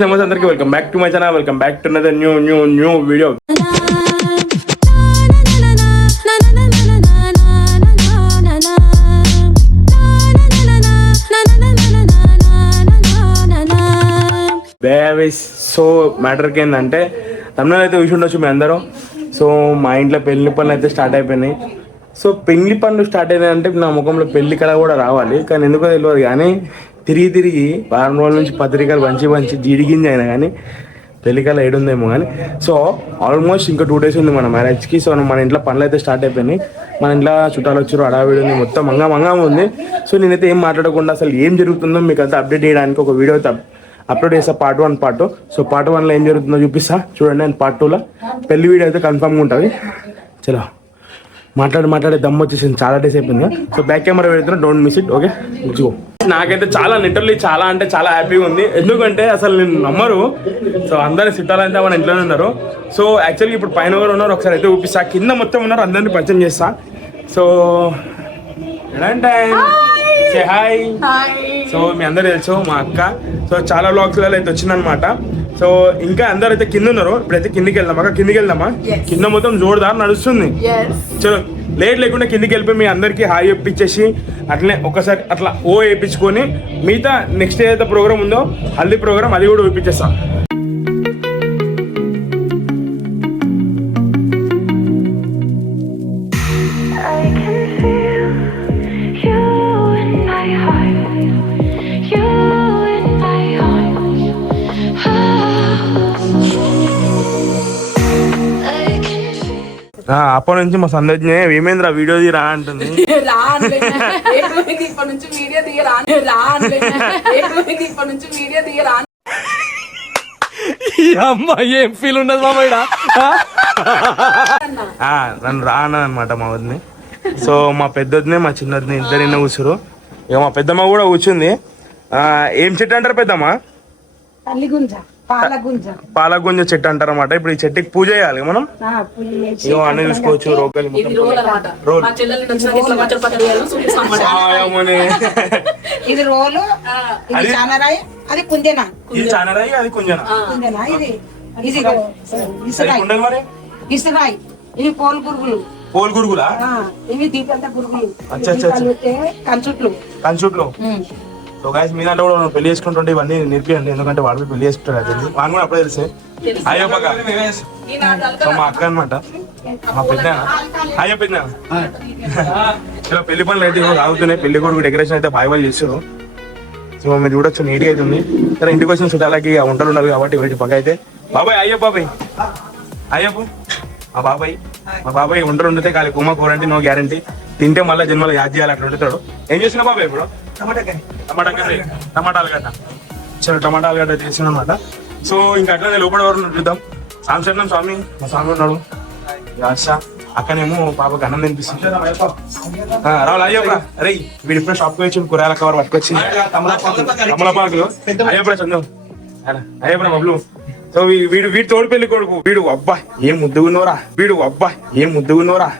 నమస్తే అందరికీ welcome back to my channel welcome back to another new video. So మ్యాటర్కి ఏంటంటే తమిళనాడు అయితే చూసి ఉండొచ్చు మీ అందరూ. సో మా ఇంట్లో పెళ్లి పనులు అయితే స్టార్ట్ అయిపోయినాయి. సో పెళ్లి పనులు స్టార్ట్ అయినాయంటే నా ముఖంలో పెళ్లి కళ కూడా రావాలి, కానీ ఎందుకో తెలియదు. కానీ తిరిగి వారం రోజుల నుంచి పత్రికలు పంచి జీడిగింజ అయినా కానీ పెళ్ళికల్లా ఏడుందేమో కానీ. సో ఆల్మోస్ట్ ఇంకా 2 days ఉంది మన మ్యారేజ్కి. సో మన ఇంట్లో పనులు అయితే స్టార్ట్ అయిపోయినాయి. మన ఇంట్లో చుట్టాలు వచ్చారు, అడావిడి ఉంది, మొత్తం మంగా ఉంది. సో నేనైతే ఏం మాట్లాడకుండా అసలు ఏం జరుగుతుందో మీకు అంతా అప్డేట్ చేయడానికి ఒక వీడియో అయితే అప్లోడ్ చేస్తా, పార్ట్ 1 పార్ట్ 2. సో పార్ట్ 1లో ఏం జరుగుతుందో చూపిస్తా చూడండి. అండ్ పార్ట్ 2లో పెళ్లి వీడియో అయితే కన్ఫర్మ్గా ఉంటుంది. చలో మాట్లాడే దమ్ము వచ్చేసింది, చాలా డేస్ అయిపోయింది. సో బ్యాక్ కెమెరా పెడుతున్నా, don't miss it. Okay go. నాకైతే చాలా లిటరల్లీ చాలా హ్యాపీగా ఉంది. ఎందుకంటే అసలు నేను నమ్మరు. సో అందరి సిట్టాలంతా మన ఇంట్లోనే ఉన్నారు. సో యాక్చువల్గా ఇప్పుడు పైన ఎవరు ఉన్నారు ఒకసారి అయితే చూపిస్తా, కింద మొత్తం ఉన్నారు, అందరినీ పరిచయం చేస్తా. So say hi. సో మీ అందరూ తెలుసు మా అక్క. సో చాలా వ్లాగ్స్లలో అయితే వచ్చిందనమాట. సో ఇంకా అందరు అయితే కింద ఉన్నారు. ఇప్పుడైతే కిందికి వెళ్దాం. అక్క కిందికి వెళ్దామా? కింద మొత్తం జోరుదారు నడుస్తుంది. చలో లేట్ లేకుండా కిందికి వెళ్ళిపోయి మీ అందరికి హాయ్ చెప్పించేసి అట్లనే ఒకసారి అట్లా వేయించుకొని మిగతా నెక్స్ట్ ఏదైతే ప్రోగ్రామ్ ఉందో హల్దీ ప్రోగ్రామ్ అది కూడా వేయించేస్తా. అప్పటి నుంచి మా సందేశం ఏమేంద్ర వీడియో తీరా అంటుంది. ఏం ఫీల్ ఉండదు మామయ్య. నన్ను రాను అనమాట మా వదిని. సో మా పెద్దొద్దినే మా చిన్నొద్దిని ఇద్దరు కూర్చురు. ఇక మా పెద్దమ్మ కూడా కూర్చుంది. ఏం చెట్టు అంటారు పెద్దమ్మ? పాలగుంజ చెట్టు అంటారు అనమాట. ఇప్పుడు ఈ చెట్టుకి పూజ చేయాలి మనం. అన్ని చూసుకోవచ్చు. రోకలి పోల్ గురుగులా ఇవి కంచుట్లు. సో గాయస్ మీ దాంట్లో కూడా పెళ్లి చేసుకుంటుంటే ఇవన్నీ నేర్పియండి, ఎందుకంటే వాడు పెళ్లి చేసుకుంటాడు. అది వాడు కూడా అప్పుడే తెలిసే. అయ్యో పక్క సో మా అక్క అనమాట, మా పెద్ద అయ్యో పెద్ద. ఇలా పెళ్లి పనులు అయితే ఆగుతున్నాయి. పెళ్లి కొడుకు డెకరేషన్ అయితే బాగా చేస్తారు. సో మీరు చూడొచ్చు, నీట్గా అవుతుంది. సరే ఇంటికి వచ్చిన చుట్టాలకి వంటలు ఉండాలి కాబట్టి వీటి పక్క అయితే బాబాయ్ అయ్యో అయ్యప్ప మా బాబాయ్ వంటలు ఉండితే కాలి కుమ్మ కూరంటే నో గ్యారంటీ. తింటే మళ్ళీ జన్మలో యాద్ చేయాలి అట్లా వండుతాడు. ఏం చేసిన బాబాయ్ ఇప్పుడు? టమాటాలు గడ్డ చిన్న టమాటాలు గడ్డ చేసిన అనమాట. సో ఇంకా అట్లనే లోపల ఎవరు చూద్దాం. సాంశరణం స్వామి, మా స్వామి ఉన్నాడు. అక్కనేమో పాపకు అన్నం తినిపిస్తుంది. రావాలి అయ్యప్ప. అరే వీడి ఇప్పుడు షాప్కి వచ్చి కూరగాయల కవర్ పట్టుకొచ్చి కమలపాకులు అయ్యప్ప చందు అయ్యప్ప బబ్లు. సో వీడి తోడు పెళ్లి కొడుకు. వీడు అబ్బా ఏం ముద్దుగున్నోరా.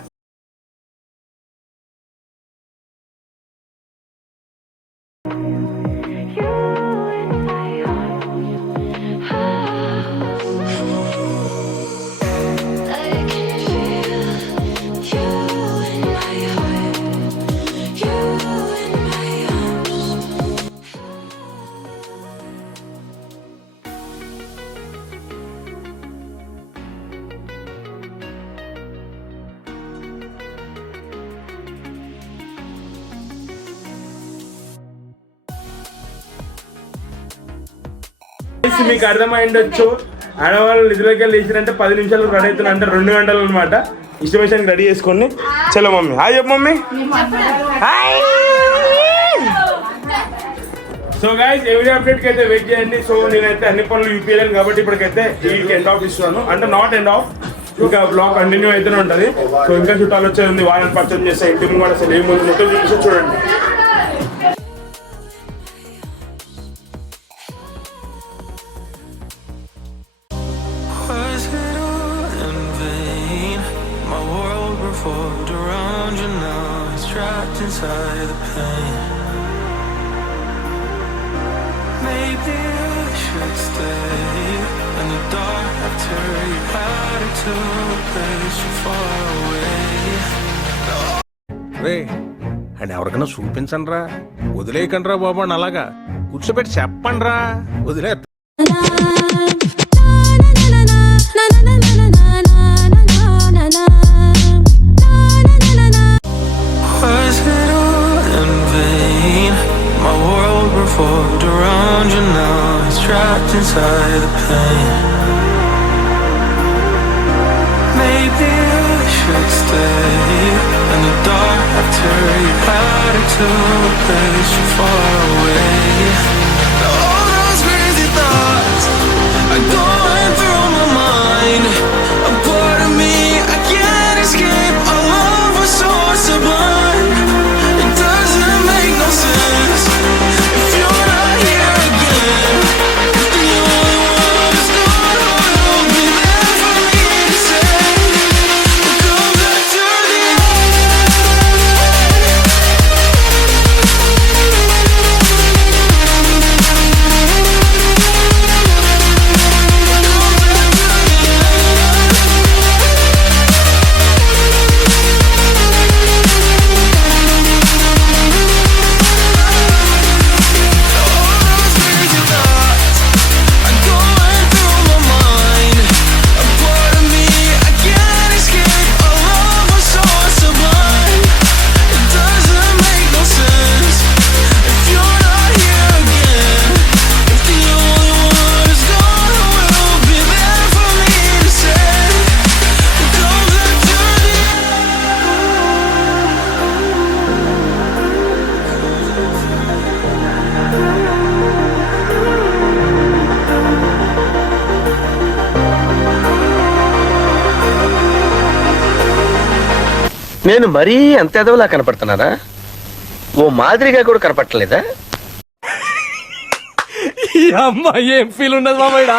మీకు అర్థమైండొచ్చు, ఆడవాళ్ళు నిధులకి లేచినంటే 10 నిమిషాలు రెడీ అవుతున్నా అంటే 2 గంటలు అనమాట. ఇష్టమేషానికి రెడీ చేసుకోండి. చలో మమ్మీ హాయ్ చెప్పు mummy. So guys every update కి అయితే వెయిట్ చేయండి. సో నేనైతే అన్ని పనులు యూపీఎల్ కాబట్టి ఇప్పటికైతే వీటికి ఎండ్ ఆఫ్ ఇస్తున్నాను. అంటే నాట్ ఎండ్ ఆఫ్, ఇంకా బ్లాగ్ కంటిన్యూ అయితేనే ఉంటుంది. సో ఇంకా చుట్టాలు వచ్చేది ఉంది, వాళ్ళని పర్చేజ్ చేస్తే ఇంటి ముందు కూడా అసలు ఏముంది మొత్తం చూపిస్తే చూడండి. Inside the pain, maybe should stay in the dark after you had it to a place so far away. Ray and ఎవరికైనా చూపించండి రా, వదిలేయకండి రా బాబు అని అలాగా కూర్చోబెట్టి చెప్పండి రా, వదిలే. Was it all in vain? My world revolved around you, now it's trapped inside the pain. Maybe I should stay in the dark after you had it to a place so far away. All those crazy thoughts are going through my mind. A part of me I can't escape. Our love was so sublime. It doesn't make no sense if you're not here again. If the only one who's gone will be there for me to say, we'll come back to the నేను మరీ అంత ఎదవలా కనపడుతున్నారా? ఓ మాదిరిగా కూడా కనపడలేదా? ఈ అమ్మాయి ఏం feel ఉండదు మామయ్య.